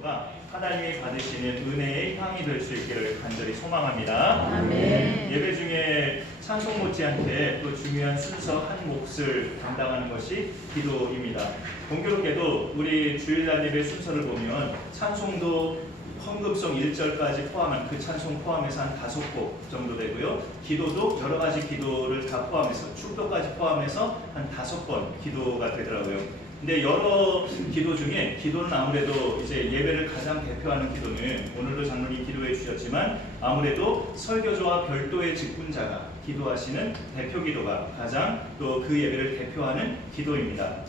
기도가 하나님이 받으시는 은혜의 향이 될 수 있기를 간절히 소망합니다. 아멘. 예배 중에 찬송 못지않게 또 중요한 순서 한 몫을 담당하는 것이 기도입니다. 공교롭게도 우리 주일날 예배 순서를 보면 찬송도 헌금송 1절까지 포함한 그 찬송 포함해서 한 5곡 정도 되고요. 기도도 여러 가지 기도를 다 포함해서 축도까지 포함해서 한 5번 기도가 되더라고요. 근데 여러 기도 중에 기도는 아무래도 이제 예배를 가장 대표하는 기도는 오늘도 장로님이 기도해 주셨지만 아무래도 설교조와 별도의 직분자가 기도하시는 대표 기도가 가장 또 그 예배를 대표하는 기도입니다.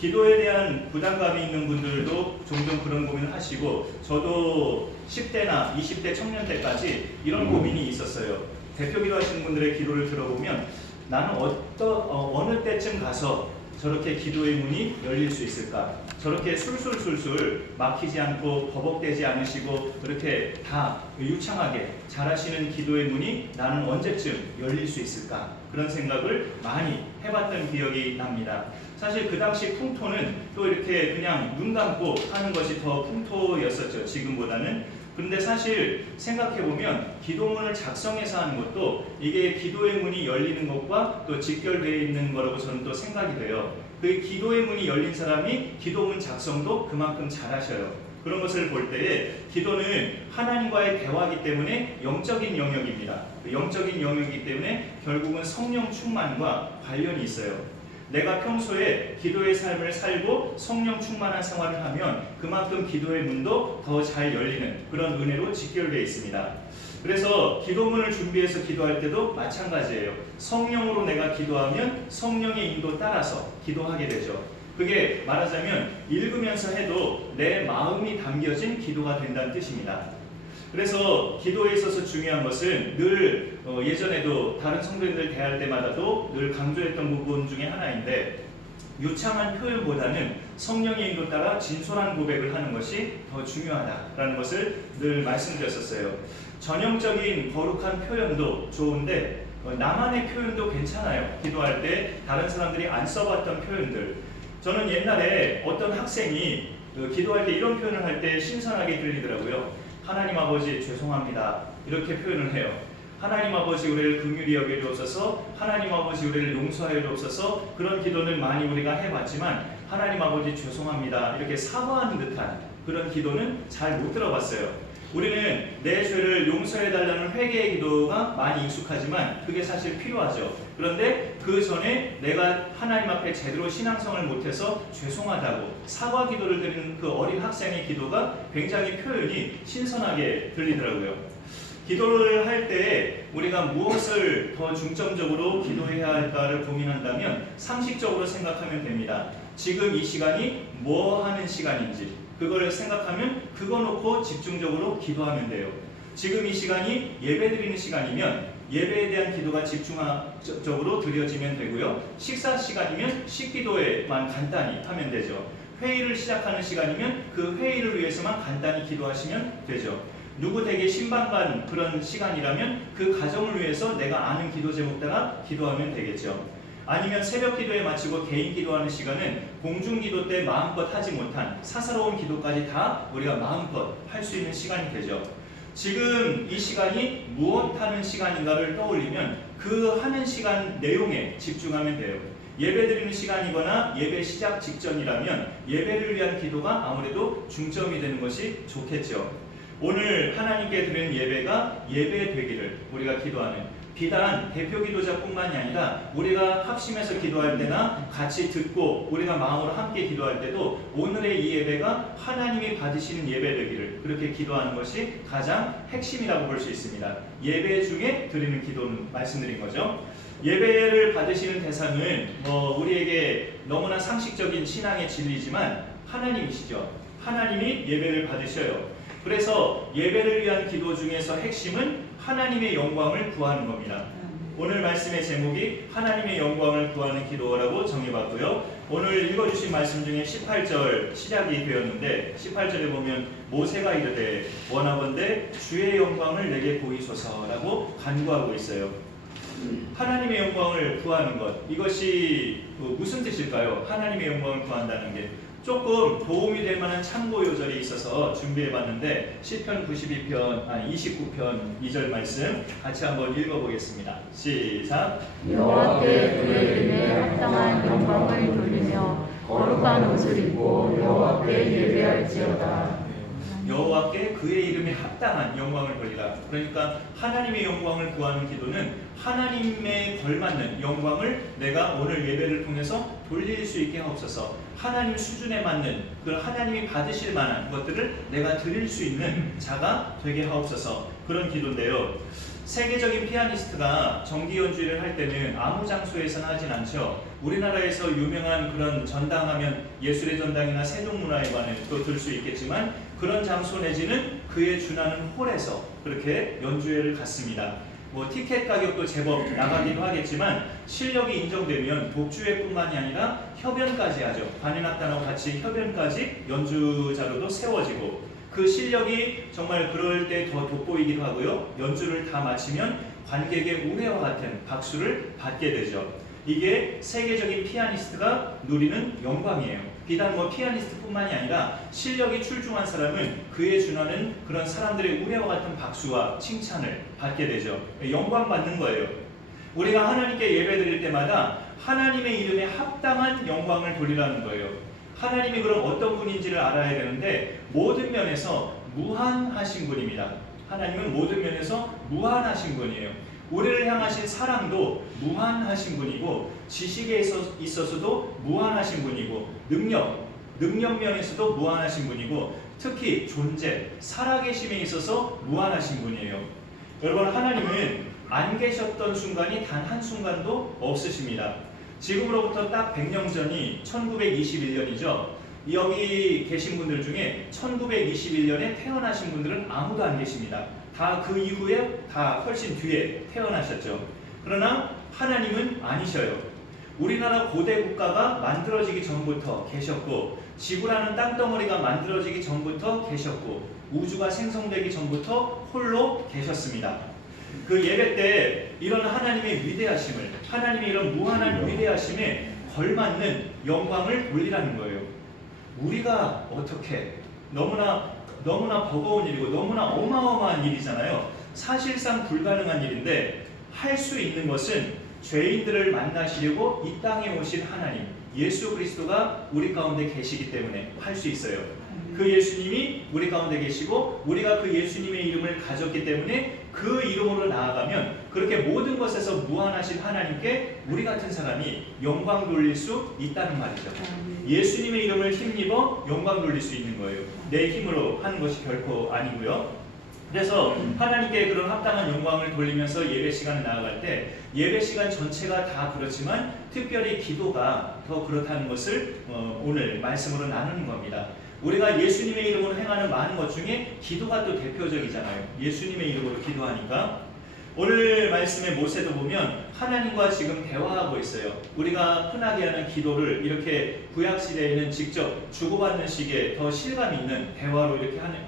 기도에 대한 부담감이 있는 분들도 종종 그런 고민을 하시고 저도 10대나 20대 청년 때까지 이런 고민이 있었어요. 대표 기도하시는 분들의 기도를 들어보면 나는 어느 때쯤 가서 저렇게 기도의 문이 열릴 수 있을까? 저렇게 술술술술 막히지 않고 버벅대지 않으시고 그렇게 다 유창하게 잘하시는 기도의 문이 나는 언제쯤 열릴 수 있을까? 그런 생각을 많이 해봤던 기억이 납니다. 사실 그 당시 풍토는 또 이렇게 그냥 눈 감고 하는 것이 더 풍토였었죠. 지금보다는. 그런데 사실 생각해보면 기도문을 작성해서 하는 것도 이게 기도의 문이 열리는 것과 또 직결되어 있는 거라고 저는 또 생각이 돼요. 그 기도의 문이 열린 사람이 기도문 작성도 그만큼 잘하셔요. 그런 것을 볼 때에 기도는 하나님과의 대화이기 때문에 영적인 영역입니다. 영적인 영역이기 때문에 결국은 성령 충만과 관련이 있어요. 내가 평소에 기도의 삶을 살고 성령 충만한 생활을 하면 그만큼 기도의 문도 더 잘 열리는 그런 은혜로 직결되어 있습니다. 그래서 기도문을 준비해서 기도할 때도 마찬가지예요. 성령으로 내가 기도하면 성령의 인도 따라서 기도하게 되죠. 그게 말하자면 읽으면서 해도 내 마음이 담겨진 기도가 된다는 뜻입니다. 그래서 기도에 있어서 중요한 것은 늘 예전에도 다른 성도님들 대할 때마다도 늘 강조했던 부분 중에 하나인데 유창한 표현보다는 성령의 인도 따라 진솔한 고백을 하는 것이 더 중요하다라는 것을 늘 말씀드렸었어요. 전형적인 거룩한 표현도 좋은데 나만의 표현도 괜찮아요. 기도할 때 다른 사람들이 안 써봤던 표현들. 저는 옛날에 어떤 학생이 기도할 때 이런 표현을 할 때 신선하게 들리더라고요. 하나님 아버지 죄송합니다. 이렇게 표현을 해요. 하나님 아버지 우리를 긍휼히 여겨 주옵소서. 하나님 아버지 우리를 용서하여 주옵소서. 그런 기도는 많이 우리가 해봤지만 하나님 아버지 죄송합니다. 이렇게 사과하는 듯한 그런 기도는 잘 못 들어봤어요. 우리는 내 죄를 용서해달라는 회개의 기도가 많이 익숙하지만 그게 사실 필요하죠. 그런데 그 전에 내가 하나님 앞에 제대로 신앙성을 못해서 죄송하다고 사과 기도를 드리는 그 어린 학생의 기도가 굉장히 표현이 신선하게 들리더라고요. 기도를 할 때 우리가 무엇을 더 중점적으로 기도해야 할까를 고민한다면 상식적으로 생각하면 됩니다. 지금 이 시간이 뭐 하는 시간인지 그걸 생각하면 그거 놓고 집중적으로 기도하면 돼요. 지금 이 시간이 예배드리는 시간이면 예배에 대한 기도가 집중적으로 드려지면 되고요. 식사 시간이면 식기도에만 간단히 하면 되죠. 회의를 시작하는 시간이면 그 회의를 위해서만 간단히 기도하시면 되죠. 누구 댁에 신방간 그런 시간이라면 그 가정을 위해서 내가 아는 기도 제목 따라 기도하면 되겠죠. 아니면 새벽 기도에 마치고 개인 기도하는 시간은 공중 기도 때 마음껏 하지 못한 사사로운 기도까지 다 우리가 마음껏 할 수 있는 시간이 되죠. 지금 이 시간이 무엇 하는 시간인가를 떠올리면 그 하는 시간 내용에 집중하면 돼요. 예배 드리는 시간이거나 예배 시작 직전이라면 예배를 위한 기도가 아무래도 중점이 되는 것이 좋겠죠. 오늘 하나님께 드리는 예배가 예배 되기를 우리가 기도하는 비단 대표 기도자뿐만이 아니라 우리가 합심해서 기도할 때나 같이 듣고 우리가 마음으로 함께 기도할 때도 오늘의 이 예배가 하나님이 받으시는 예배 되기를 그렇게 기도하는 것이 가장 핵심이라고 볼 수 있습니다. 예배 중에 드리는 기도는 말씀드린 거죠. 예배를 받으시는 대상은 우리에게 너무나 상식적인 신앙의 진리지만 하나님이시죠. 하나님이 예배를 받으셔요. 그래서 예배를 위한 기도 중에서 핵심은 하나님의 영광을 구하는 겁니다. 오늘 말씀의 제목이 하나님의 영광을 구하는 기도라고 정해봤고요. 오늘 읽어주신 말씀 중에 18절 시작이 되었는데 18절에 보면 모세가 이르되 원하건대 주의 영광을 내게 보이소서라고 간구하고 있어요. 하나님의 영광을 구하는 것, 이것이 무슨 뜻일까요? 하나님의 영광을 구한다는 게 조금 도움이 될 만한 참고 요절이 있어서 준비해봤는데 시편 29편 2절 말씀 같이 한번 읽어보겠습니다. 시작. 여호와께 그의 이름에 합당한 영광을 돌리며 거룩한 옷을 입고 여호와께 예배할지어다. 여호와께 그의 이름에 합당한 영광을 돌리라. 그러니까 하나님의 영광을 구하는 기도는 하나님에 걸맞는 영광을 내가 오늘 예배를 통해서 돌릴 수 있게 하옵소서. 하나님 수준에 맞는 그런 하나님이 받으실 만한 것들을 내가 드릴 수 있는 자가 되게 하옵소서. 그런 기도인데요. 세계적인 피아니스트가 정기 연주를 할 때는 아무 장소에서는 하진 않죠. 우리나라에서 유명한 그런 전당하면 예술의 전당이나 세종문화회관에 또 들 수 있겠지만 그런 장소 내지는 그에 준하는 홀에서 그렇게 연주회를 갖습니다. 뭐 티켓 가격도 제법 나가기도 하겠지만 실력이 인정되면 독주회뿐만이 아니라 협연까지 하죠. 관현악단하고 같이 협연까지 연주자로도 세워지고 그 실력이 정말 그럴 때 더 돋보이기도 하고요. 연주를 다 마치면 관객의 우회와 같은 박수를 받게 되죠. 이게 세계적인 피아니스트가 누리는 영광이에요. 비단 뭐 피아니스트뿐만이 아니라 실력이 출중한 사람은 그에 준하는 그런 사람들의 우회와 같은 박수와 칭찬을 받게 되죠. 영광 받는 거예요. 우리가 하나님께 예배드릴 때마다 하나님의 이름에 합당한 영광을 돌리라는 거예요. 하나님이 그럼 어떤 분인지를 알아야 되는데 모든 면에서 무한하신 분입니다. 하나님은 모든 면에서 무한하신 분이에요. 우리를 향하신 사랑도 무한하신 분이고 지식에 있어서도 무한하신 분이고 능력 면에서도 무한하신 분이고 특히 존재, 살아계심에 있어서 무한하신 분이에요. 여러분 하나님은 안 계셨던 순간이 단 한순간도 없으십니다. 지금으로부터 딱 100년 전이 1921년이죠. 여기 계신 분들 중에 1921년에 태어나신 분들은 아무도 안 계십니다. 다 그 이후에 다 훨씬 뒤에 태어나셨죠. 그러나 하나님은 아니셔요. 우리나라 고대 국가가 만들어지기 전부터 계셨고 지구라는 땅덩어리가 만들어지기 전부터 계셨고 우주가 생성되기 전부터 홀로 계셨습니다. 그 예배 때 이런 하나님의 위대하심을 하나님의 이런 무한한 위대하심에 걸맞는 영광을 돌리라는 거예요. 우리가 어떻게 너무나 버거운 일이고 너무나 어마어마한 일이잖아요. 사실상 불가능한 일인데 할 수 있는 것은 죄인들을 만나시려고 이 땅에 오신 하나님 예수 그리스도가 우리 가운데 계시기 때문에 할 수 있어요. 그 예수님이 우리 가운데 계시고 우리가 그 예수님의 이름을 가졌기 때문에 그 이름으로 나아가면 그렇게 모든 것에서 무한하신 하나님께 우리 같은 사람이 영광 돌릴 수 있다는 말이죠. 예수님의 이름을 힘입어 영광 돌릴 수 있는 거예요. 내 힘으로 하는 것이 결코 아니고요. 그래서 하나님께 그런 합당한 영광을 돌리면서 예배 시간에 나아갈 때 예배 시간 전체가 다 그렇지만 특별히 기도가 더 그렇다는 것을 오늘 말씀으로 나누는 겁니다. 우리가 예수님의 이름으로 행하는 많은 것 중에 기도가 또 대표적이잖아요. 예수님의 이름으로 기도하니까. 오늘 말씀의 모세도 보면 하나님과 지금 대화하고 있어요. 우리가 흔하게 하는 기도를 이렇게 구약시대에는 직접 주고받는 식의 더 실감 있는 대화로 이렇게 하는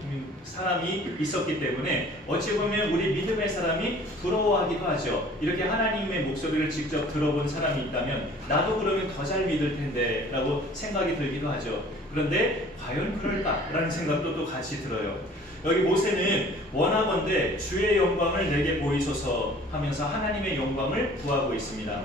사람이 있었기 때문에 어찌 보면 우리 믿음의 사람이 부러워하기도 하죠. 이렇게 하나님의 목소리를 직접 들어본 사람이 있다면 나도 그러면 더 잘 믿을 텐데 라고 생각이 들기도 하죠. 그런데 과연 그럴까라는 생각도 또 같이 들어요. 여기 모세는 원하건대 주의 영광을 내게 보이소서 하면서 하나님의 영광을 구하고 있습니다.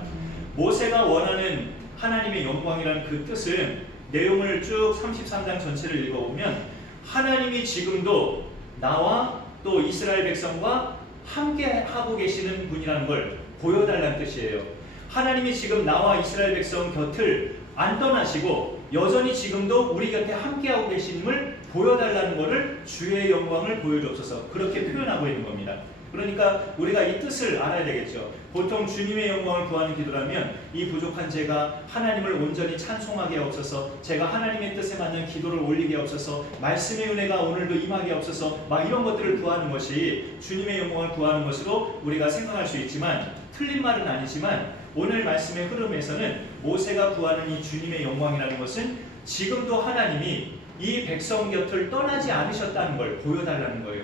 모세가 원하는 하나님의 영광이라는 그 뜻은 내용을 쭉 33장 전체를 읽어보면 하나님이 지금도 나와 또 이스라엘 백성과 함께 하고 계시는 분이라는 걸 보여달라는 뜻이에요. 하나님이 지금 나와 이스라엘 백성 곁을 안 떠나시고 여전히 지금도 우리 곁에 함께하고 계심을 보여달라는 것을 주의 영광을 보여주옵소서 그렇게 표현하고 있는 겁니다. 그러니까 우리가 이 뜻을 알아야 되겠죠. 보통 주님의 영광을 구하는 기도라면 이 부족한 제가 하나님을 온전히 찬송하게 하옵소서, 제가 하나님의 뜻에 맞는 기도를 올리게 하옵소서, 말씀의 은혜가 오늘도 임하게 하옵소서, 막 이런 것들을 구하는 것이 주님의 영광을 구하는 것으로 우리가 생각할 수 있지만 틀린 말은 아니지만 오늘 말씀의 흐름에서는 모세가 구하는 이 주님의 영광이라는 것은 지금도 하나님이 이 백성 곁을 떠나지 않으셨다는 걸 보여달라는 거예요.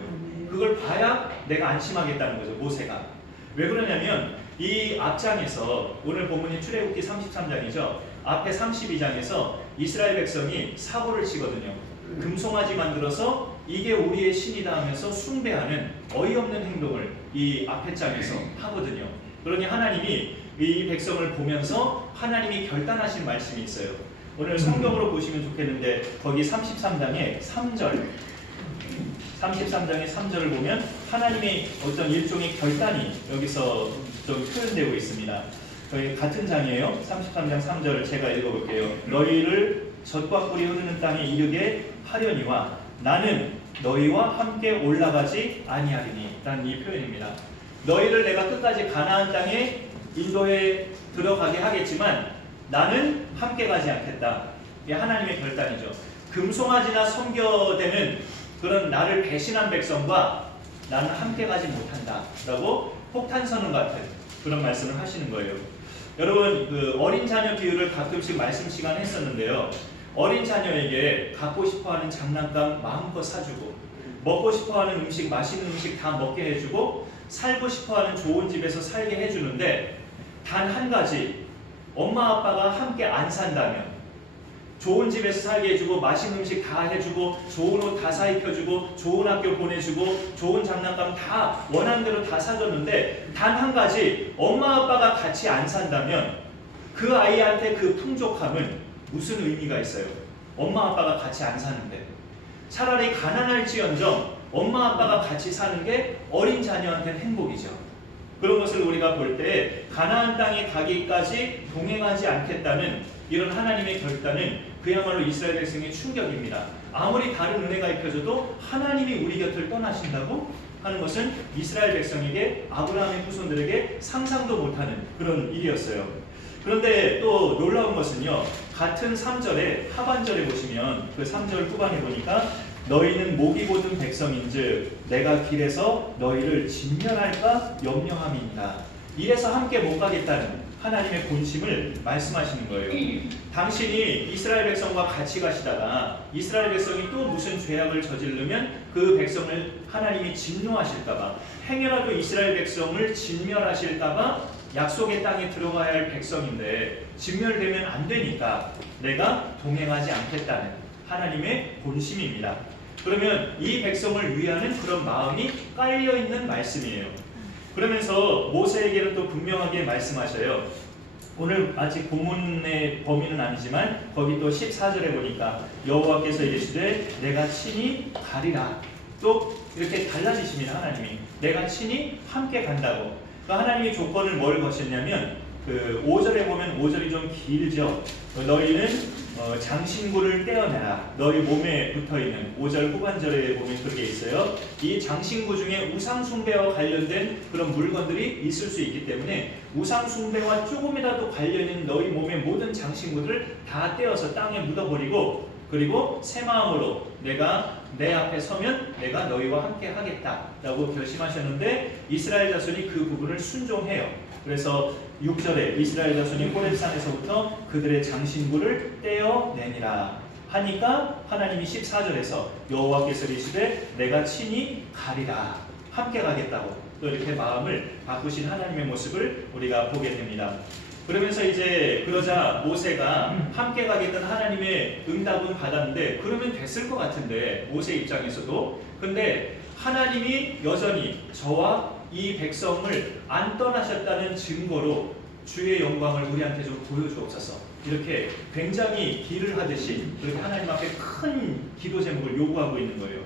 그걸 봐야 내가 안심하겠다는 거죠. 모세가. 왜 그러냐면 이 앞장에서 오늘 본문이 출애굽기 33장이죠. 앞에 32장에서 이스라엘 백성이 사고를 치거든요. 금송아지 만들어서 이게 우리의 신이다 하면서 숭배하는 어이없는 행동을 이 앞에 장에서 하거든요. 그러니 하나님이 이 백성을 보면서 하나님이 결단하신 말씀이 있어요. 오늘 성경으로 보시면 좋겠는데 거기 33장의 3절 33장의 3절을 보면 하나님의 어떤 일종의 결단이 여기서 좀 표현되고 있습니다. 저희 같은 장이에요. 33장 3절을 제가 읽어볼게요. 너희를 젖과 꿀이 흐르는 땅에 이르게 하려니와 나는 너희와 함께 올라가지 아니하리니 라는 이 표현입니다. 너희를 내가 끝까지 가나안 땅에 인도에 들어가게 하겠지만 나는 함께 가지 않겠다. 이게 하나님의 결단이죠. 금송아지나 섬겨대는 그런 나를 배신한 백성과 나는 함께 가지 못한다 라고 폭탄선언 같은 그런 말씀을 하시는 거예요. 여러분 그 어린 자녀 비유를 가끔씩 말씀 시간 했었는데요. 어린 자녀에게 갖고 싶어하는 장난감 마음껏 사주고 먹고 싶어하는 음식 맛있는 음식 다 먹게 해주고 살고 싶어하는 좋은 집에서 살게 해주는데 단 한 가지 엄마 아빠가 함께 안 산다면 좋은 집에서 살게 해주고 맛있는 음식 다 해주고 좋은 옷 다 사입혀주고 좋은 학교 보내주고 좋은 장난감 다 원하는 대로 다 사줬는데 단 한 가지 엄마 아빠가 같이 안 산다면 그 아이한테 그 풍족함은 무슨 의미가 있어요? 엄마 아빠가 같이 안 사는데 차라리 가난할지언정 엄마 아빠가 같이 사는 게 어린 자녀한테는 행복이죠. 그런 것을 우리가 볼 때 가나안 땅에 가기까지 동행하지 않겠다는 이런 하나님의 결단은 그야말로 이스라엘 백성의 충격입니다. 아무리 다른 은혜가 입혀져도 하나님이 우리 곁을 떠나신다고 하는 것은 이스라엘 백성에게 아브라함의 후손들에게 상상도 못하는 그런 일이었어요. 그런데 또 놀라운 것은요. 같은 3절에 하반절에 보시면 그 3절 후반에 보니까 너희는 목이 곧은 백성인즉 내가 길에서 너희를 진멸할까 염려함이니라. 이래서 함께 못 가겠다는 하나님의 본심을 말씀하시는 거예요. 당신이 이스라엘 백성과 같이 가시다가 이스라엘 백성이 또 무슨 죄악을 저지르면 그 백성을 하나님이 진노하실까봐 행여라도 이스라엘 백성을 진멸하실까봐 약속의 땅에 들어가야 할 백성인데 진멸되면 안 되니까 내가 동행하지 않겠다는 하나님의 본심입니다. 그러면 이 백성을 위하는 그런 마음이 깔려있는 말씀이에요. 그러면서 모세에게는 또 분명하게 말씀하셔요. 오늘 아직 본문의 범위는 아니지만 거기 또 14절에 보니까 여호와께서 이르시되 내가 친히 가리라. 또 이렇게 달라지십니다. 하나님이 내가 친히 함께 간다고. 그 하나님의 조건을 뭘 거셨냐면 그 5절에 보면 5절이 좀 길죠. 너희는 장신구를 떼어내라. 너희 몸에 붙어있는 5절 후반절에 보면 그게 있어요. 이 장신구 중에 우상숭배와 관련된 그런 물건들이 있을 수 있기 때문에 우상숭배와 조금이라도 관련된 너희 몸의 모든 장신구들을 다 떼어서 땅에 묻어버리고 그리고 새 마음으로 내가 내 앞에 서면 내가 너희와 함께 하겠다라고 결심하셨는데 이스라엘 자손이 그 부분을 순종해요. 그래서 6절에 이스라엘 자손이 호렙산에서부터 그들의 장신구를 떼어내니라 하니까 하나님이 14절에서 여호와께서 이르시되 내가 친히 가리라 함께 가겠다고 또 이렇게 마음을 바꾸신 하나님의 모습을 우리가 보게 됩니다. 그러면서 이제 그러자 모세가 함께 가겠다는 하나님의 응답은 받았는데 그러면 됐을 것 같은데 모세 입장에서도 근데 하나님이 여전히 저와 이 백성을 안 떠나셨다는 증거로 주의 영광을 우리한테 좀 보여주옵소서 이렇게 굉장히 기를 하듯이 그렇게 하나님 앞에 큰 기도 제목을 요구하고 있는 거예요.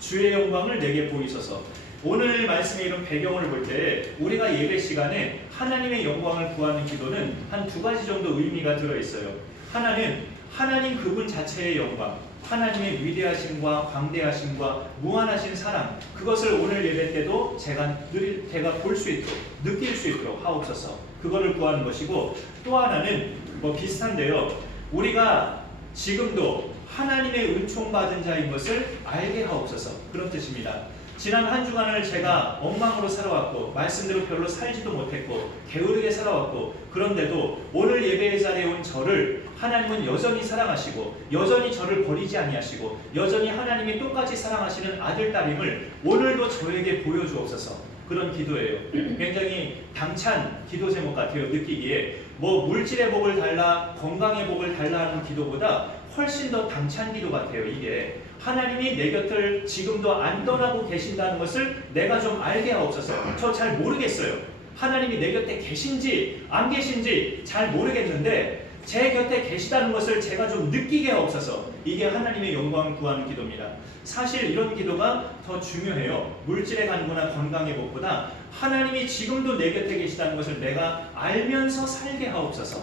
주의 영광을 내게 보이소서. 오늘 말씀의 이런 배경을 볼 때 우리가 예배 시간에 하나님의 영광을 구하는 기도는 한 두 가지 정도 의미가 들어있어요. 하나는 하나님 그분 자체의 영광, 하나님의 위대하심과 광대하심과 무한하신 사랑 그것을 오늘 예배 때도 제가 볼 수 있도록 느낄 수 있도록 하옵소서 그거를 구하는 것이고 또 하나는 뭐 비슷한데요. 우리가 지금도 하나님의 은총 받은 자인 것을 알게 하옵소서 그런 뜻입니다. 지난 한 주간을 제가 엉망으로 살아왔고 말씀대로 별로 살지도 못했고 게으르게 살아왔고 그런데도 오늘 예배의 자리에 온 저를 하나님은 여전히 사랑하시고 여전히 저를 버리지 아니하시고 여전히 하나님이 똑같이 사랑하시는 아들 딸임을 오늘도 저에게 보여주옵소서 그런 기도예요. 굉장히 당찬 기도 제목 같아요. 느끼기에 뭐 물질의 복을 달라, 건강의 복을 달라 하는 기도보다 훨씬 더 당찬 기도 같아요. 이게 하나님이 내 곁을 지금도 안 떠나고 계신다는 것을 내가 좀 알게 하옵소서. 저 잘 모르겠어요. 하나님이 내 곁에 계신지 안 계신지 잘 모르겠는데 제 곁에 계시다는 것을 제가 좀 느끼게 하옵소서. 이게 하나님의 영광을 구하는 기도입니다. 사실 이런 기도가 더 중요해요. 물질의 간구나 건강의 복보다 하나님이 지금도 내 곁에 계시다는 것을 내가 알면서 살게 하옵소서.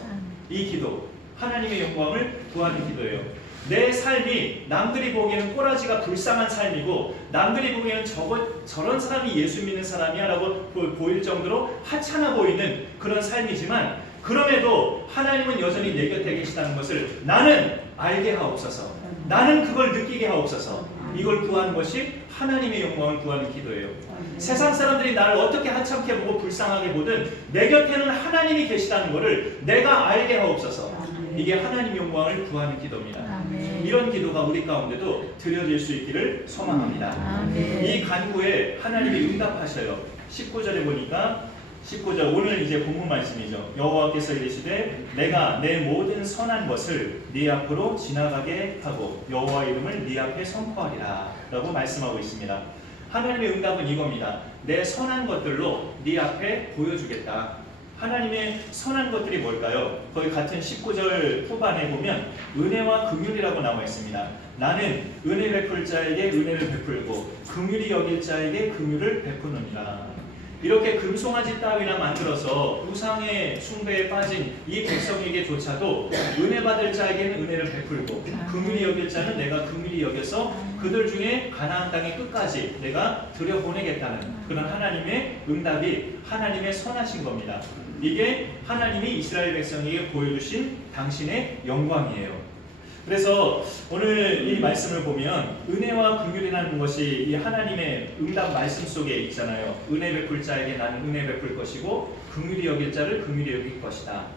이 기도, 하나님의 영광을 구하는 기도예요. 내 삶이 남들이 보기에는 꼬라지가 불쌍한 삶이고 남들이 보기에는 저런 사람이 예수 믿는 사람이야 라고 보일 정도로 하찮아 보이는 그런 삶이지만 그럼에도 하나님은 여전히 내 곁에 계시다는 것을 나는 알게 하옵소서. 나는 그걸 느끼게 하옵소서. 이걸 구하는 것이 하나님의 영광을 구하는 기도예요. 세상 사람들이 나를 어떻게 하찮게 보고 불쌍하게 보든 내 곁에는 하나님이 계시다는 것을 내가 알게 하옵소서. 이게 하나님의 영광을 구하는 기도입니다. 아멘. 이런 기도가 우리 가운데도 드려질 수 있기를 소망합니다. 아멘. 이 간구에 하나님이 응답하셔요. 19절에 보니까 19절 오늘 이제 본문 말씀이죠. 여호와께서 이르시되 내가 내 모든 선한 것을 네 앞으로 지나가게 하고 여호와 이름을 네 앞에 선포하리라 라고 말씀하고 있습니다. 하나님의 응답은 이겁니다. 내 선한 것들로 네 앞에 보여주겠다. 하나님의 선한 것들이 뭘까요? 거기 같은 19절 후반에 보면 은혜와 긍휼이라고 나와 있습니다. 나는 은혜 베풀 자에게 은혜를 베풀고 긍휼히 여길 자에게 긍휼을 베푸느니라. 이렇게 금송아지 따위나 만들어서 우상의 숭배에 빠진 이 백성에게조차도 은혜 받을 자에게는 은혜를 베풀고 긍휼히 여길 자는 내가 긍휼히 여겨서 그들 중에 가나안 땅의 끝까지 내가 들여보내겠다는 그런 하나님의 응답이 하나님의 선하신 겁니다. 이게 하나님이 이스라엘 백성에게 보여주신 당신의 영광이에요. 그래서 오늘 이 말씀을 보면 은혜와 긍휼이라는 것이 이 하나님의 응답 말씀 속에 있잖아요. 은혜 베풀 자에게 나는 은혜 베풀 것이고 긍휼히 여길 자를 긍휼히 여길 것이다.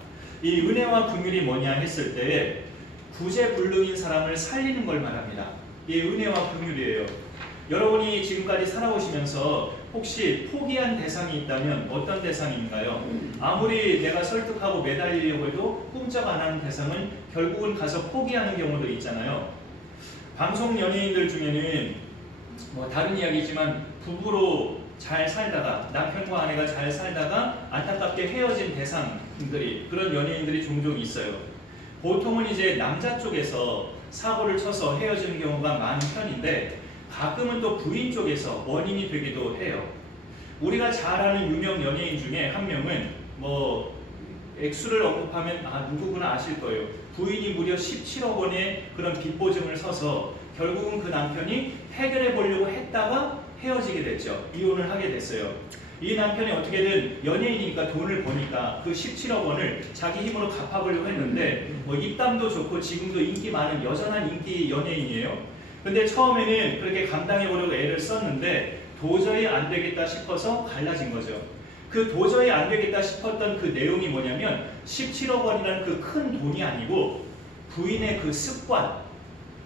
이 은혜와 긍휼이 뭐냐 했을 때 구제불능인 사람을 살리는 걸 말합니다. 이 은혜와 긍휼이에요. 여러분이 지금까지 살아오시면서 혹시 포기한 대상이 있다면 어떤 대상인가요? 아무리 내가 설득하고 매달리려고 해도 꿈쩍 안 하는 대상은 결국은 가서 포기하는 경우도 있잖아요. 방송 연예인들 중에는 뭐 다른 이야기지만 부부로 잘 살다가 남편과 아내가 잘 살다가 안타깝게 헤어진 대상들이 그런 연예인들이 종종 있어요. 보통은 이제 남자 쪽에서 사고를 쳐서 헤어지는 경우가 많은 편인데 가끔은 또 부인 쪽에서 원인이 되기도 해요. 우리가 잘 아는 유명 연예인 중에 한 명은 뭐 액수를 언급하면 누구구나 아실 거예요. 부인이 무려 17억 원의 그런 빚보증을 서서 결국은 그 남편이 해결해 보려고 했다가 헤어지게 됐죠. 이혼을 하게 됐어요. 이 남편이 어떻게든 연예인이니까 돈을 버니까 그 17억 원을 자기 힘으로 갚아보려고 했는데 뭐 입담도 좋고 지금도 인기 많은 여전한 인기 연예인이에요. 근데 처음에는 그렇게 감당해 보려고 애를 썼는데 도저히 안 되겠다 싶어서 갈라진 거죠. 그 도저히 안 되겠다 싶었던 그 내용이 뭐냐면 17억 원이라는 그 큰 돈이 아니고 부인의 그 습관,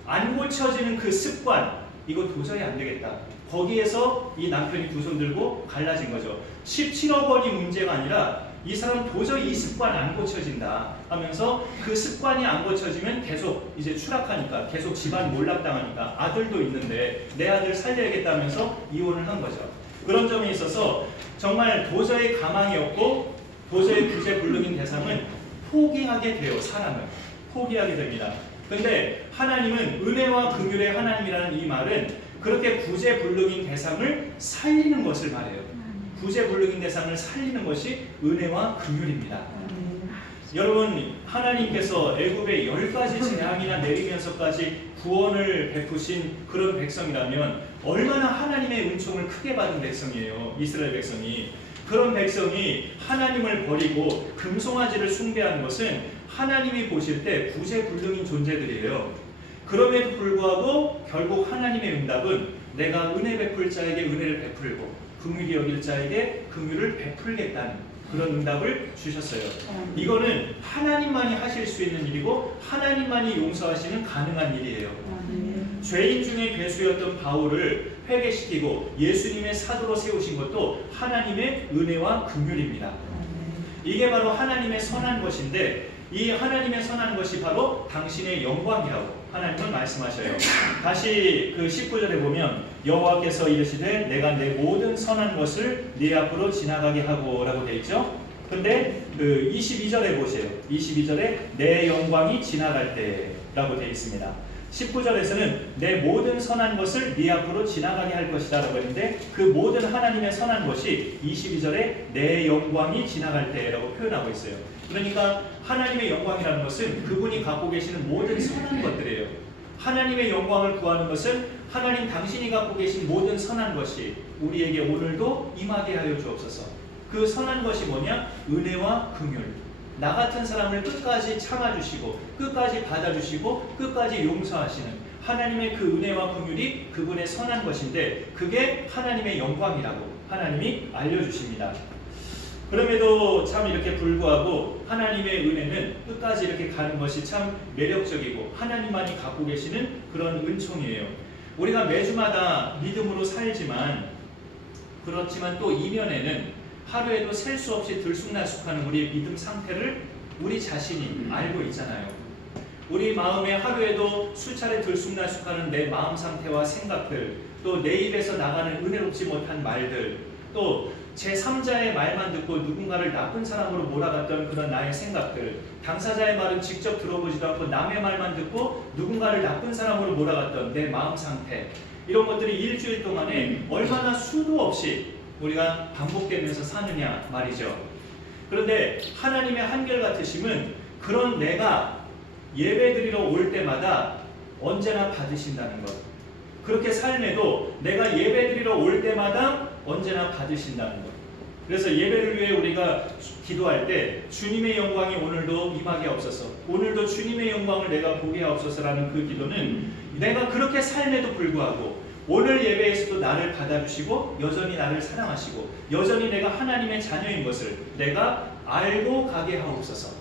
안 고쳐지는 그 습관, 이거 도저히 안 되겠다. 거기에서 이 남편이 두 손 들고 갈라진 거죠. 17억 원이 문제가 아니라 이 사람 도저히 이 습관 안 고쳐진다 하면서 그 습관이 안 고쳐지면 계속 이제 추락하니까 계속 집안 몰락당하니까 아들도 있는데 내 아들 살려야겠다면서 이혼을 한 거죠. 그런 점에 있어서 정말 도저히 가망이 없고 도저히 구제불능인 대상은 포기하게 돼요. 사람은 포기하게 됩니다. 근데 하나님은 은혜와 긍휼의 하나님이라는 이 말은 그렇게 구제불능인 대상을 살리는 것을 말해요. 구제불능인 대상을 살리는 것이 은혜와 긍휼입니다. 여러분 하나님께서 애굽에 10가지 재앙이나 내리면서까지 구원을 베푸신 그런 백성이라면 얼마나 하나님의 은총을 크게 받은 백성이에요. 이스라엘 백성이. 그런 백성이 하나님을 버리고 금송아지를 숭배하는 것은 하나님이 보실 때 구제불능인 존재들이에요. 그럼에도 불구하고 결국 하나님의 응답은 내가 은혜 베풀 자에게 은혜를 베풀고 긍휼히 여길 자에게 긍휼을 베풀겠다는 그런 응답을 주셨어요. 이거는 하나님만이 하실 수 있는 일이고 하나님만이 용서하시는 가능한 일이에요. 죄인 중에 괴수였던 바울을 회개시키고 예수님의 사도로 세우신 것도 하나님의 은혜와 긍휼입니다. 이게 바로 하나님의 선한 것인데 이 하나님의 선한 것이 바로 당신의 영광이라고 하나님은 말씀하셔요. 다시 그 19절에 보면 여호와께서 이르시되 내가 내 모든 선한 것을 네 앞으로 지나가게 하고 라고 되어 있죠. 근데 그 22절에 보세요. 22절에 내 영광이 지나갈 때 라고 되어 있습니다. 19절에서는 내 모든 선한 것을 네 앞으로 지나가게 할 것이다 라고 했는데 그 모든 하나님의 선한 것이 22절에 내 영광이 지나갈 때라고 표현하고 있어요. 그러니까 하나님의 영광이라는 것은 그분이 갖고 계시는 모든 선한 것들이에요. 하나님의 영광을 구하는 것은 하나님 당신이 갖고 계신 모든 선한 것이 우리에게 오늘도 임하게 하여 주옵소서. 그 선한 것이 뭐냐? 은혜와 긍휼. 나 같은 사람을 끝까지 참아주시고 끝까지 받아주시고 끝까지 용서하시는 하나님의 그 은혜와 긍휼이 그분의 선한 것인데 그게 하나님의 영광이라고 하나님이 알려주십니다. 그럼에도 참 이렇게 불구하고 하나님의 은혜는 끝까지 이렇게 가는 것이 참 매력적이고 하나님만이 갖고 계시는 그런 은총이에요. 우리가 매주마다 믿음으로 살지만 그렇지만 또 이면에는 하루에도 셀 수 없이 들쑥날쑥하는 우리의 믿음 상태를 우리 자신이 알고 있잖아요. 우리 마음에 하루에도 수차례 들쑥날쑥하는 내 마음 상태와 생각들, 또 내 입에서 나가는 은혜롭지 못한 말들, 또 제3자의 말만 듣고 누군가를 나쁜 사람으로 몰아갔던 그런 나의 생각들, 당사자의 말은 직접 들어보지도 않고 남의 말만 듣고 누군가를 나쁜 사람으로 몰아갔던 내 마음 상태, 이런 것들이 일주일 동안에 얼마나 수도 없이 우리가 반복되면서 사느냐 말이죠. 그런데 하나님의 한결같으심은 그런 내가 예배드리러 올 때마다 언제나 받으신다는 것. 그렇게 삶에도 내가 예배드리러 올 때마다 언제나 받으신다는 것. 그래서 예배를 위해 우리가 기도할 때 주님의 영광이 오늘도 임하게 없어서 오늘도 주님의 영광을 내가 보게 하옵소서라는 그 기도는 내가 그렇게 삶에도 불구하고 오늘 예배에서도 나를 받아주시고 여전히 나를 사랑하시고 여전히 내가 하나님의 자녀인 것을 내가 알고 가게 하옵소서.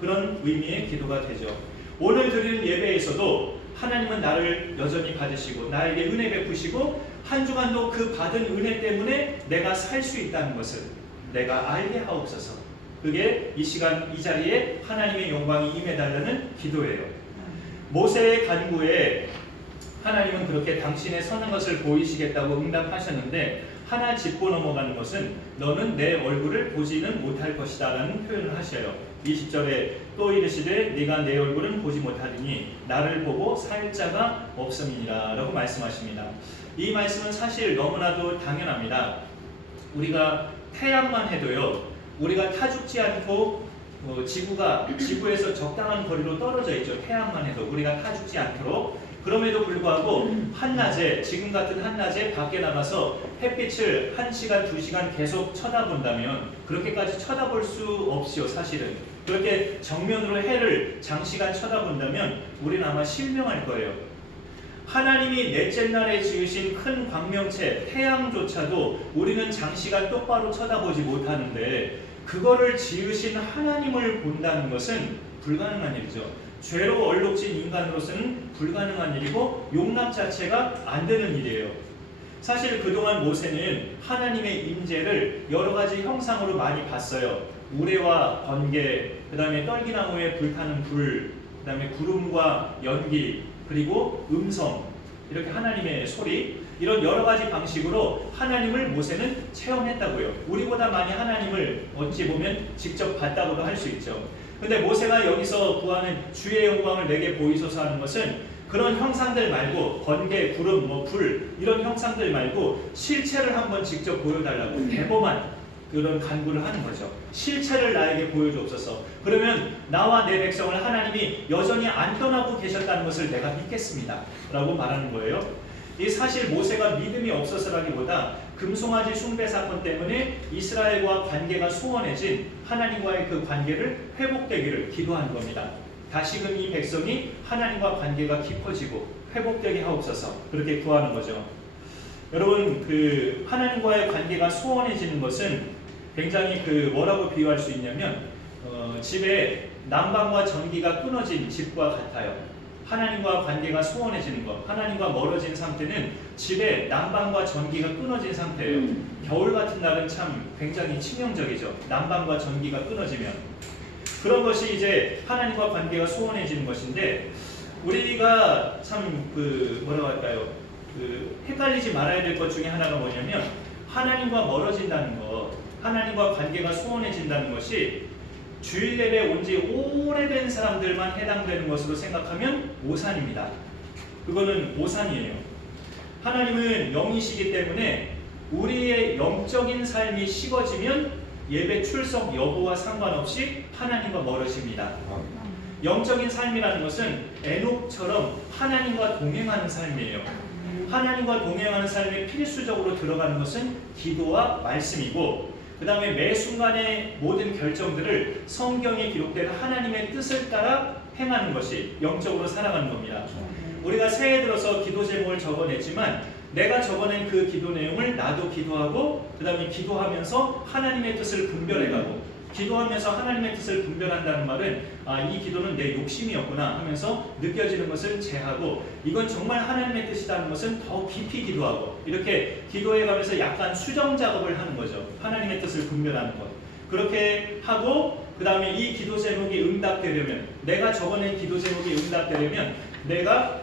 그런 의미의 기도가 되죠. 오늘 드리는 예배에서도 하나님은 나를 여전히 받으시고 나에게 은혜 베푸시고 한 주간도 그 받은 은혜 때문에 내가 살 수 있다는 것을 내가 알게 하옵소서. 그게 이 시간 이 자리에 하나님의 영광이 임해달라는 기도예요. 모세의 간구에 하나님은 그렇게 당신의 선한 것을 보이시겠다고 응답하셨는데 하나 짚고 넘어가는 것은 너는 내 얼굴을 보지는 못할 것이다 라는 표현을 하셔요. 20절에 또 이르시되 네가 내 얼굴은 보지 못하리니 나를 보고 살 자가 없음이니라 라고 말씀하십니다. 이 말씀은 사실 너무나도 당연합니다. 우리가 태양만 해도요, 우리가 타죽지 않고 지구에서 적당한 거리로 떨어져 있죠. 태양만 해도 우리가 타죽지 않도록. 그럼에도 불구하고 한낮에, 지금 같은 한낮에 밖에 나가서 햇빛을 1시간, 2시간 계속 쳐다본다면 그렇게까지 쳐다볼 수 없이요. 사실은 그렇게 정면으로 해를 장시간 쳐다본다면 우리는 아마 실명할 거예요. 하나님이 넷째 날에 지으신 큰 광명체 태양조차도 우리는 장시간 똑바로 쳐다보지 못하는데 그거를 지으신 하나님을 본다는 것은 불가능한 일이죠. 죄로 얼룩진 인간으로서는 불가능한 일이고 용납 자체가 안 되는 일이에요. 사실 그동안 모세는 하나님의 임재를 여러 가지 형상으로 많이 봤어요. 우레와 번개, 그 다음에 떨기나무에 불타는 불, 그 다음에 구름과 연기, 그리고 음성, 이렇게 하나님의 소리, 이런 여러 가지 방식으로 하나님을 모세는 체험했다고요. 우리보다 많이 하나님을 어찌 보면 직접 봤다고도 할 수 있죠. 근데 모세가 여기서 구하는 주의 영광을 내게 보이소서 하는 것은 그런 형상들 말고 번개, 구름, 불 이런 형상들 말고 실체를 한번 직접 보여달라고 대범한 그런 간구를 하는 거죠. 실체를 나에게 보여주옵소서. 그러면 나와 내 백성을 하나님이 여전히 안 떠나고 계셨다는 것을 내가 믿겠습니다 라고 말하는 거예요. 이 사실 모세가 믿음이 없어서라기보다 금송아지 숭배 사건 때문에 이스라엘과 관계가 소원해진 하나님과의 그 관계를 회복되기를 기도한 겁니다. 다시금 이 백성이 하나님과 관계가 깊어지고 회복되게 하옵소서. 그렇게 구하는 거죠. 여러분, 그 하나님과의 관계가 소원해지는 것은 굉장히 뭐라고 비유할 수 있냐면 집에 난방과 전기가 끊어진 집과 같아요. 하나님과 관계가 소원해지는 것, 하나님과 멀어진 상태는 집에 난방과 전기가 끊어진 상태예요. 겨울 같은 날은 참 굉장히 치명적이죠. 난방과 전기가 끊어지면. 그런 것이 이제 하나님과 관계가 소원해지는 것인데, 우리가 참 뭐라고 할까요? 헷갈리지 말아야 될 것 중에 하나가 뭐냐면, 하나님과 멀어진다는 것, 하나님과 관계가 소원해진다는 것이 주일 예배 온 지 오래된 사람들만 해당되는 것으로 생각하면 오산입니다. 그거는 오산이에요. 하나님은 영이시기 때문에 우리의 영적인 삶이 식어지면 예배 출석 여부와 상관없이 하나님과 멀어집니다. 영적인 삶이라는 것은 에녹처럼 하나님과 동행하는 삶이에요. 하나님과 동행하는 삶에 필수적으로 들어가는 것은 기도와 말씀이고, 그 다음에 매 순간의 모든 결정들을 성경에 기록된 하나님의 뜻을 따라 행하는 것이 영적으로 살아가는 겁니다. 우리가 새해 들어서 기도 제목을 적어냈지만, 내가 적어낸 그 기도 내용을 나도 기도하고, 그 다음에 기도하면서 하나님의 뜻을 분별해가고, 기도하면서 하나님의 뜻을 분별한다는 말은 이 기도는 내 욕심이었구나 하면서 느껴지는 것을 제하고, 이건 정말 하나님의 뜻이라는 것은 더 깊이 기도하고, 이렇게 기도해가면서 약간 수정 작업을 하는 거죠. 하나님의 뜻을 분별하는 것. 그렇게 하고, 그 다음에 이 기도 제목이 응답되려면, 내가 적어낸 기도 제목이 응답되려면 내가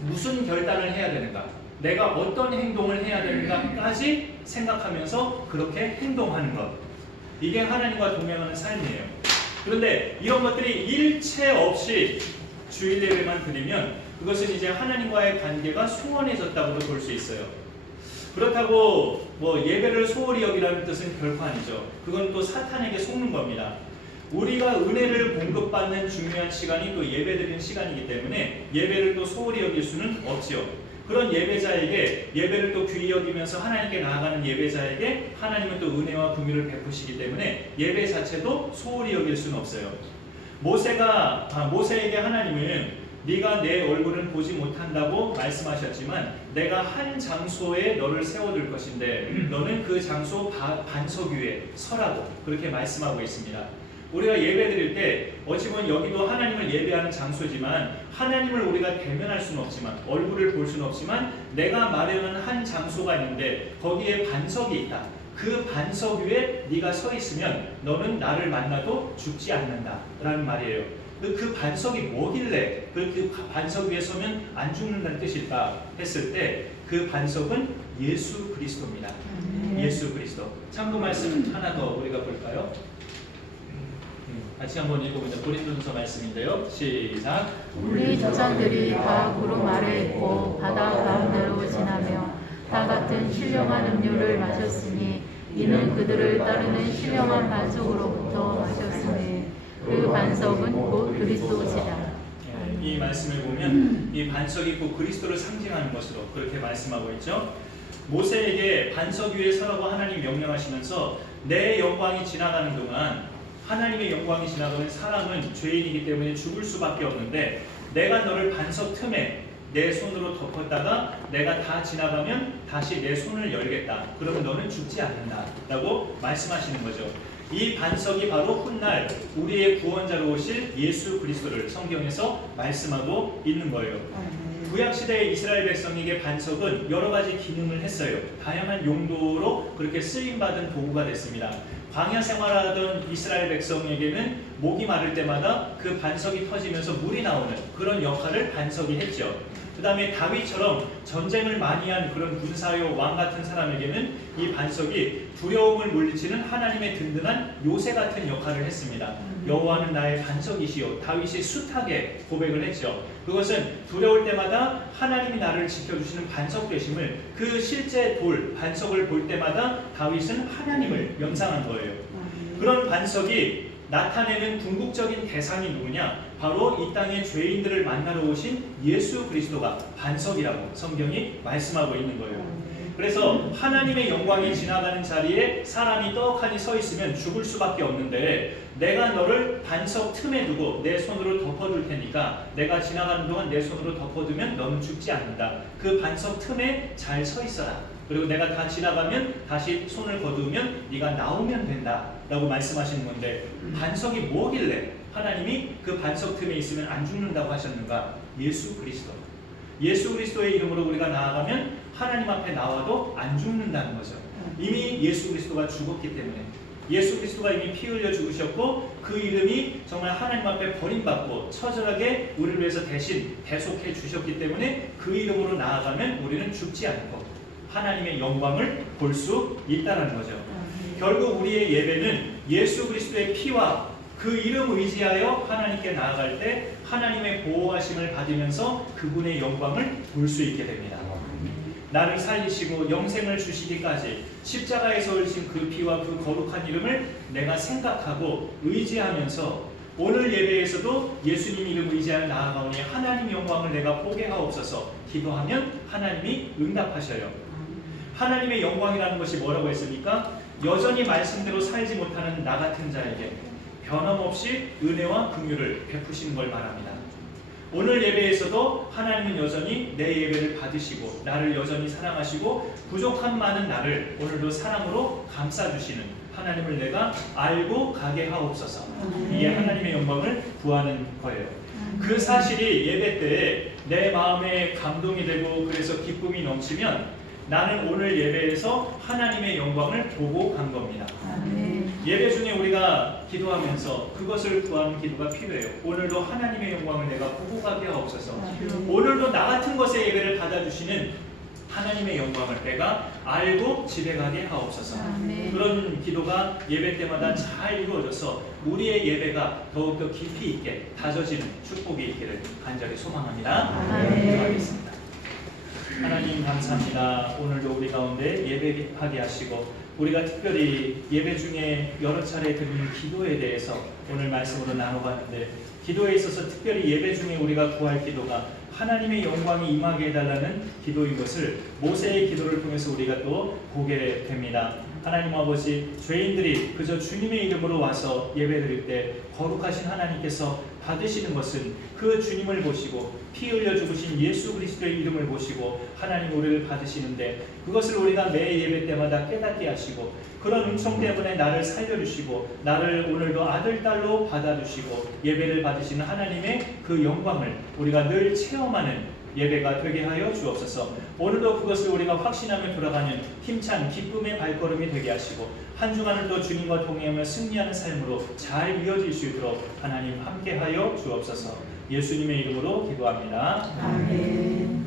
무슨 결단을 해야 되는가, 내가 어떤 행동을 해야 되는가까지 생각하면서 그렇게 행동하는 것, 이게 하나님과 동행하는 삶이에요. 그런데 이런 것들이 일체 없이 주일 예배만 드리면 그것은 이제 하나님과의 관계가 소원해졌다고도 볼 수 있어요. 그렇다고 예배를 소홀히 여기라는 뜻은 결코 아니죠. 그건 또 사탄에게 속는 겁니다. 우리가 은혜를 공급받는 중요한 시간이 또 예배드리는 시간이기 때문에 예배를 또 소홀히 여길 수는 없지요. 그런 예배자에게, 예배를 또 귀히 여기면서 하나님께 나아가는 예배자에게 하나님은 또 은혜와 긍휼을 베푸시기 때문에 예배 자체도 소홀히 여길 수는 없어요. 모세에게 하나님은 네가 내 얼굴은 보지 못한다고 말씀하셨지만 내가 한 장소에 너를 세워둘 것인데 너는 그 장소 반석 위에 서라고 그렇게 말씀하고 있습니다. 우리가 예배드릴 때 어찌 보면 여기도 하나님을 예배하는 장소지만 하나님을 우리가 대면할 수는 없지만, 얼굴을 볼 수는 없지만, 내가 마련한 한 장소가 있는데 거기에 반석이 있다. 그 반석 위에 네가 서 있으면 너는 나를 만나도 죽지 않는다 라는 말이에요. 그 반석이 뭐길래 그 반석 위에 서면 안 죽는다는 뜻일까 했을 때, 그 반석은 예수 그리스도입니다. 예수 그리스도. 참고 말씀 하나 더 우리가 볼까요? 같이 한번 읽어보자. 고린도전서 말씀인데요. 시작. 우리 조상들이 다 구름 아래 있고 바다 가운데로 지나며 다 같은 신령한 음료를 마셨으니 이는 그들을 따르는 신령한 반석으로부터 마셨으니 그 반석은 곧 그리스도시다. 이 말씀을 보면 이 반석이 곧 그리스도를 상징하는 것으로 그렇게 말씀하고 있죠. 모세에게 반석 위에 서라고 하나님 명령하시면서 내 영광이 지나가는 동안, 하나님의 영광이 지나가는 사람은 죄인이기 때문에 죽을 수밖에 없는데, 내가 너를 반석 틈에 내 손으로 덮었다가 내가 다 지나가면 다시 내 손을 열겠다. 그러면 너는 죽지 않는다 라고 말씀하시는 거죠. 이 반석이 바로 훗날 우리의 구원자로 오실 예수 그리스도를 성경에서 말씀하고 있는 거예요. 구약시대의 이스라엘 백성에게 반석은 여러 가지 기능을 했어요. 다양한 용도로 그렇게 쓰임받은 도구가 됐습니다. 광야 생활하던 이스라엘 백성에게는 목이 마를 때마다 그 반석이 터지면서 물이 나오는 그런 역할을 반석이 했죠. 그 다음에 다윗처럼 전쟁을 많이 한 그런 군사요 왕 같은 사람에게는 이 반석이 두려움을 물리치는 하나님의 든든한 요새 같은 역할을 했습니다. 여호와는 나의 반석이시요, 다윗이 숱하게 고백을 했죠. 그것은 두려울 때마다 하나님이 나를 지켜주시는 반석 되심을, 그 실제 반석을 볼 때마다 다윗은 하나님을 연상한 거예요. 그런 반석이 나타내는 궁극적인 대상이 누구냐? 바로 이 땅의 죄인들을 만나러 오신 예수 그리스도가 반석이라고 성경이 말씀하고 있는 거예요. 그래서 하나님의 영광이 지나가는 자리에 사람이 떡하니 서 있으면 죽을 수밖에 없는데, 내가 너를 반석 틈에 두고 내 손으로 덮어둘 테니까 내가 지나가는 동안 내 손으로 덮어두면 너는 죽지 않는다. 그 반석 틈에 잘 서 있어라. 그리고 내가 다 지나가면 다시 손을 거두면 네가 나오면 된다 라고 말씀하시는 건데, 반석이 뭐길래 하나님이 그 반석 틈에 있으면 안 죽는다고 하셨는가? 예수 그리스도. 예수 그리스도의 이름으로 우리가 나아가면 하나님 앞에 나와도 안 죽는다는 거죠. 이미 예수 그리스도가 죽었기 때문에, 예수 그리스도가 이미 피 흘려 죽으셨고 그 이름이 정말 하나님 앞에 버림받고 처절하게 우리를 위해서 대신 대속해 주셨기 때문에 그 이름으로 나아가면 우리는 죽지 않고 하나님의 영광을 볼 수 있다는 거죠. 결국 우리의 예배는 예수 그리스도의 피와 그 이름 의지하여 하나님께 나아갈 때 하나님의 보호하심을 받으면서 그분의 영광을 볼 수 있게 됩니다. 나를 살리시고 영생을 주시기까지 십자가에서 흘리신 그 피와 그 거룩한 이름을 내가 생각하고 의지하면서 오늘 예배에서도 예수님 이름 의지하여 나아가오니 하나님 영광을 내가 보게 하옵소서 기도하면 하나님이 응답하셔요. 하나님의 영광이라는 것이 뭐라고 했습니까? 여전히 말씀대로 살지 못하는 나 같은 자에게 변함없이 은혜와 긍휼을 베푸시는 걸 말합니다. 오늘 예배에서도 하나님은 여전히 내 예배를 받으시고 나를 여전히 사랑하시고 부족한 많은 나를 오늘도 사랑으로 감싸주시는 하나님을 내가 알고 가게 하옵소서. 이게 하나님의 영광을 구하는 거예요. 그 사실이 예배 때에 내 마음에 감동이 되고 그래서 기쁨이 넘치면 나는 오늘 예배에서 하나님의 영광을 보고 간 겁니다. 예배 중에 우리가 기도하면서 그것을 구하는 기도가 필요해요. 오늘도 하나님의 영광을 내가 보고 가게 하옵소서. 오늘도 나 같은 것의 예배를 받아주시는 하나님의 영광을 내가 알고 집에 가게 하옵소서. 그런 기도가 예배 때마다 잘 이루어져서 우리의 예배가 더욱더 깊이 있게 다져지는 축복이 있기를 간절히 소망합니다. 기도하겠습니다. 하나님 감사합니다. 오늘도 우리 가운데 예배하게 하시고 우리가 특별히 예배 중에 여러 차례 드리는 기도에 대해서 오늘 말씀으로 나눠봤는데 기도에 있어서 특별히 예배 중에 우리가 구할 기도가 하나님의 영광이 임하게 해달라는 기도인 것을 모세의 기도를 통해서 우리가 또 보게 됩니다. 하나님 아버지, 죄인들이 그저 주님의 이름으로 와서 예배드릴 때 거룩하신 하나님께서 받으시는 것은 그 주님을 보시고 피 흘려 죽으신 예수 그리스도의 이름을 보시고 하나님 우리를 받으시는데 그것을 우리가 매 예배 때마다 깨닫게 하시고 그런 은총 때문에 나를 살려주시고 나를 오늘도 아들, 딸로 받아주시고 예배를 받으시는 하나님의 그 영광을 우리가 늘 체험하는 예배가 되게 하여 주옵소서. 오늘도 그것을 우리가 확신하며 돌아가는 힘찬 기쁨의 발걸음이 되게 하시고 한 주간을 또 주님과 동행하며 승리하는 삶으로 잘 이어질 수 있도록 하나님 함께하여 주옵소서. 예수님의 이름으로 기도합니다. 아멘.